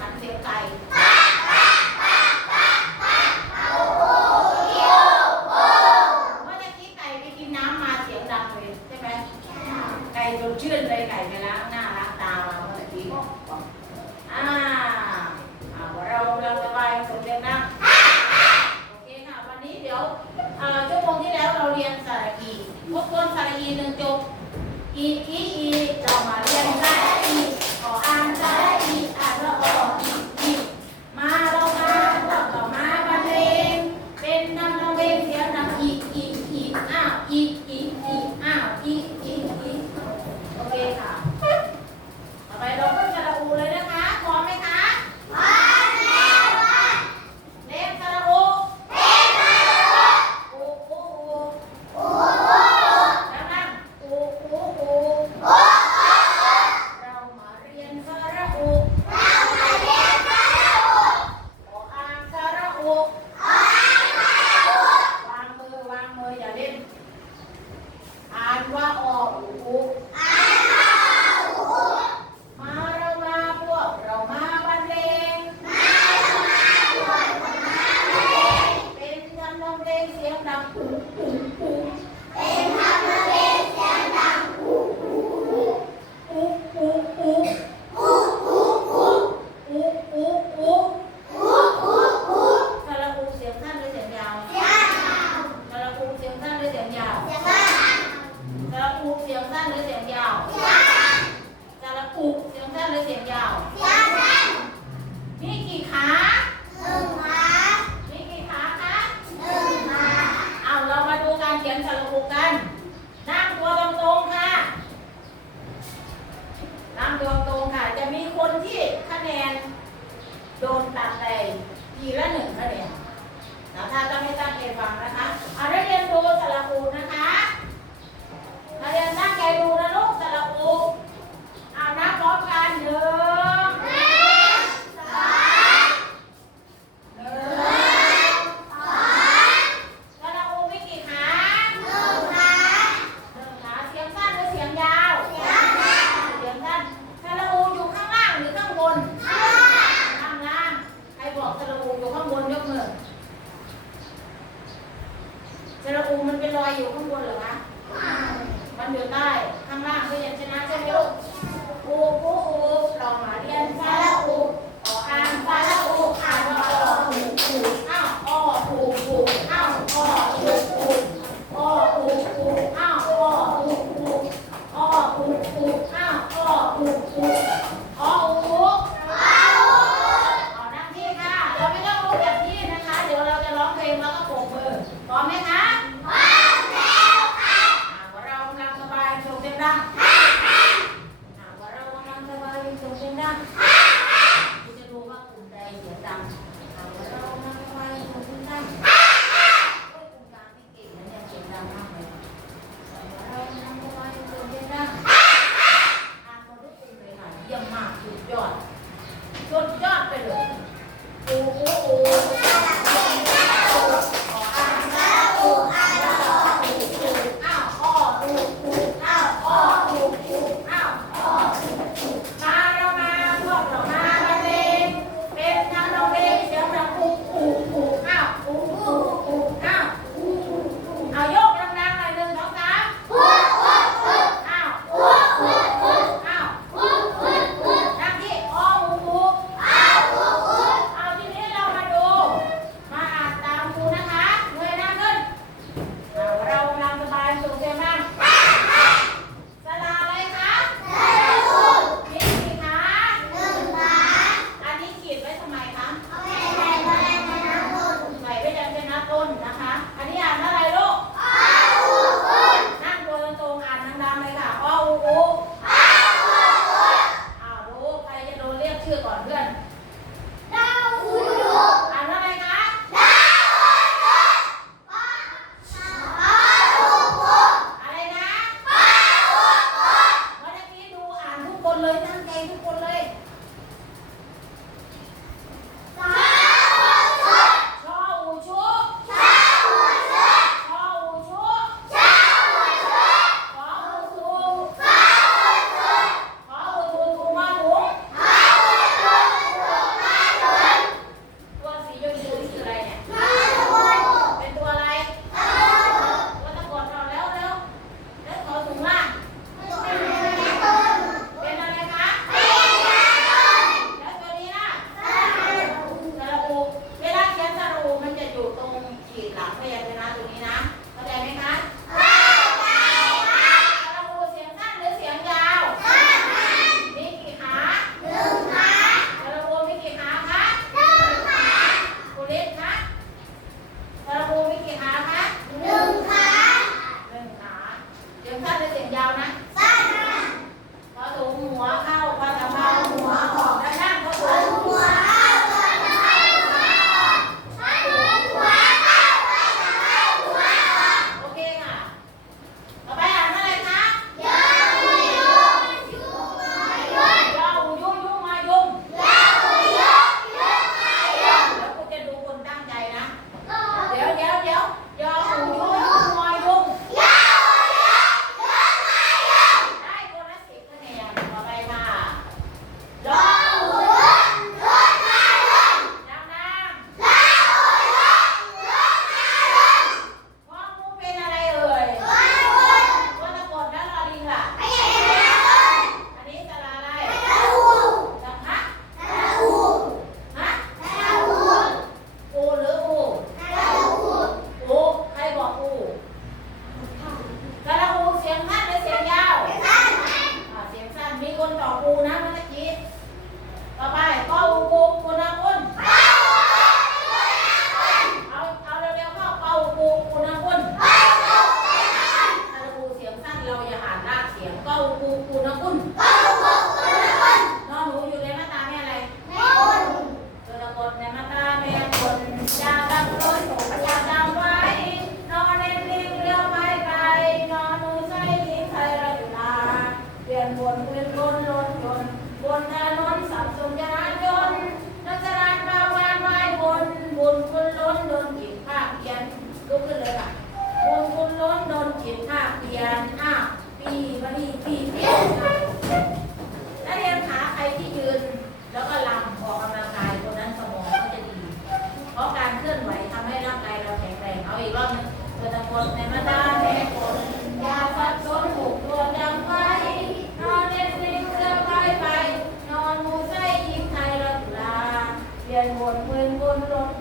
ขันเสียใจ เซราอูมันเป็นรอยอยู่ข้างบนเหรอคะมันอยู่ใต้ข้างล่างก็ยังชนะใช่ไหมลูกอูอูอูลองมาเรียนซา การทรงเจ้าบ้าก คนต่อครูนะเมื่อกี้ต่อไป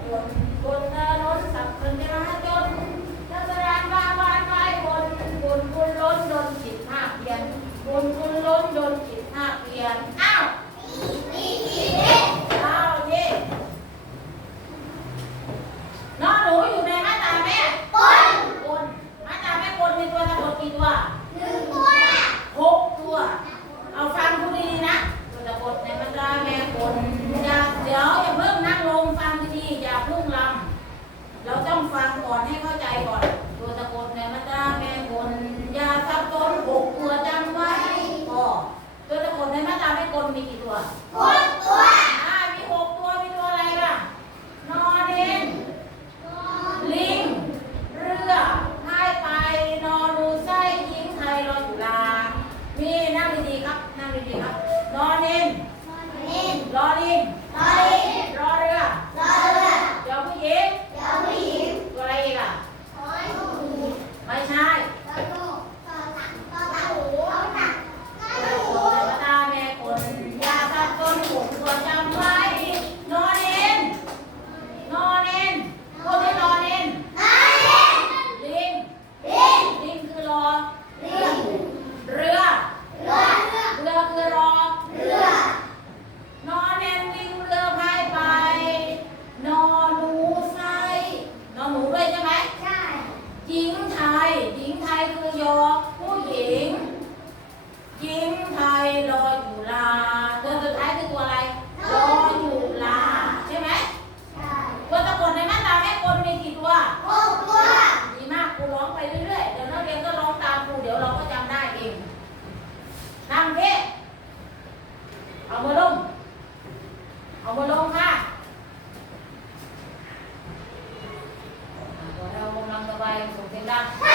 Thank you. ก่อนให้เข้าใจก่อนตัวตะกนเนี่มันได้ม่กนยาซับซ้อกตัวจำไว้ก็ตัวตะกนในมาตราไม่กนมีกี่ตัวหกตัว Yeah.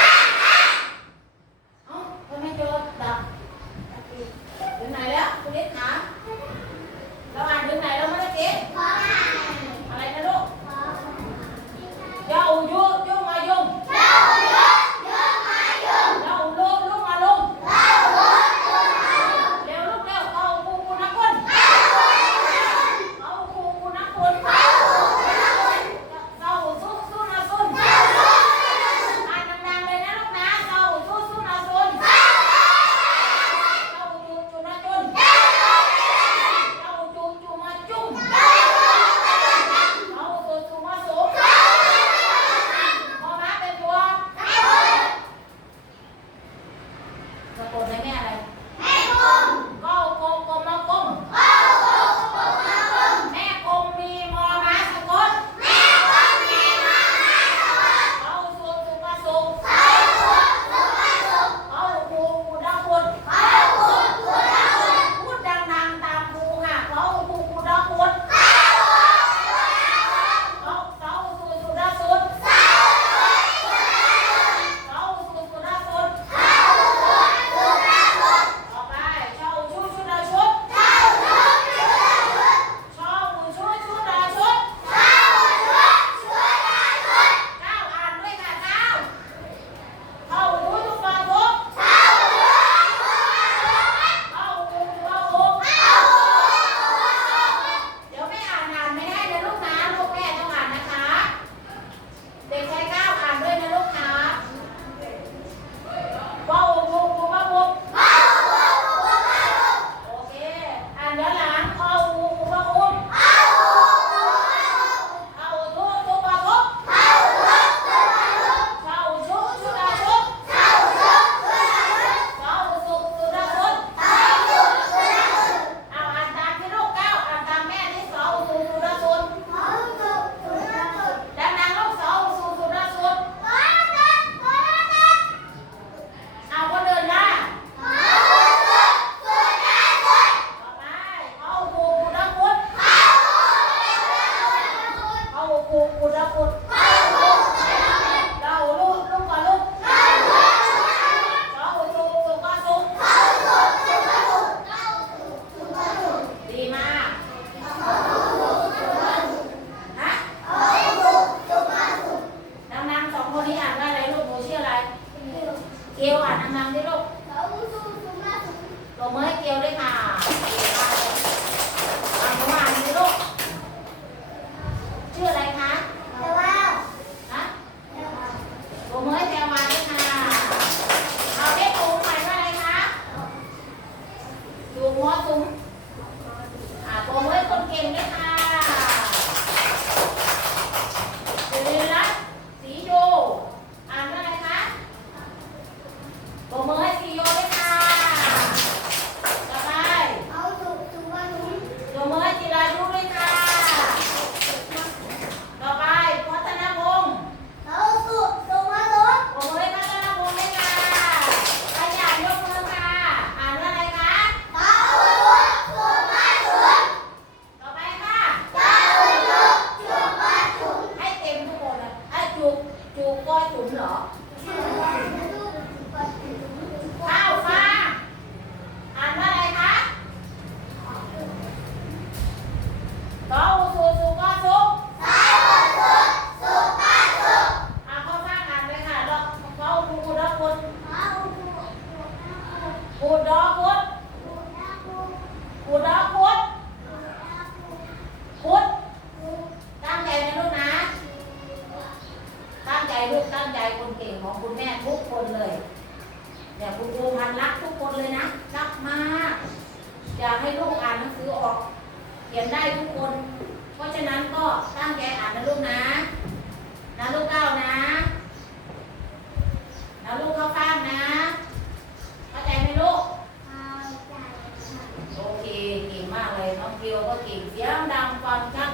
mang này nó kêu có kìm dám đang quan chắc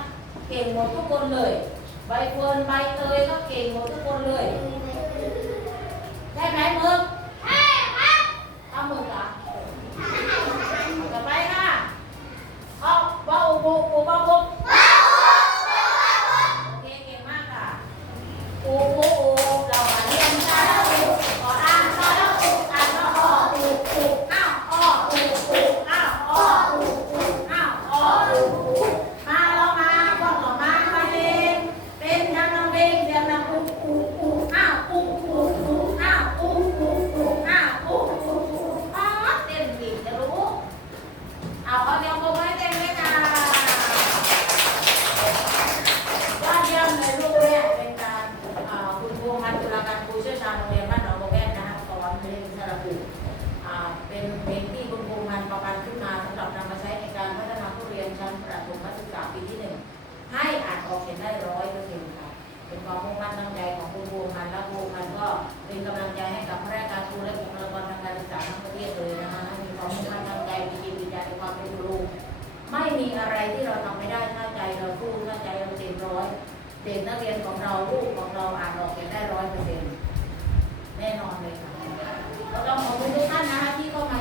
kìm một cái con lười. Bay quên bay tới có kìm một cái con lười. Thấy máy mướn สัมาศึกษาปีที่หนึ่งให้อ่านออกเขียนได้ร้อยเปอร์เซ็นต์ค่ะ เป็นความมุ่งมั่นตั้งใจของคุณโบมันและโบมันก็เป็นกำลังใจให้กับข้าราชการครูและบุคลากรทางการศึกษาทั้งประเทศเลยนะคะมีความมุ่งมั่นตั้งใจมีจิตวิญญาณในความเป็นครูไม่มีอะไรที่เราทำไม่ได้ถ้าใจเราสู้ถ้าใจเราเต็มร้อยเด็กนักเรียนของเราลูกของเราอ่านออกเขียนได้ร้อยเปอร์เซ็นต์แน่นอนเลยค่ะก็ต้องขอบคุณทุกท่านนะคะที่เข้ามา